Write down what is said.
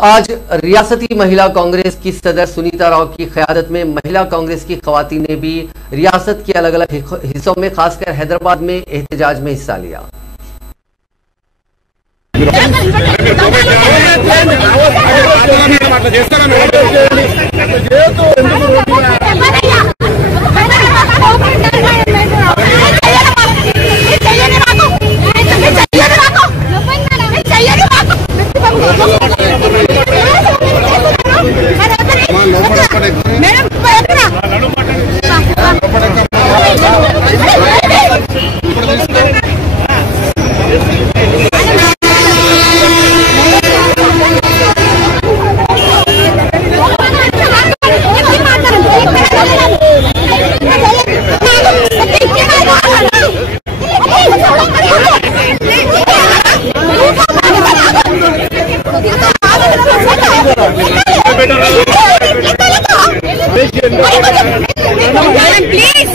आज रियासती महिला कांग्रेस की सदर सुनीता राव की क़यादत में महिला कांग्रेस की ख़वातीन ने भी रियासत के अलग अलग हिस्सों में खासकर हैदराबाद में एहतजाज में हिस्सा लिया। प्लीज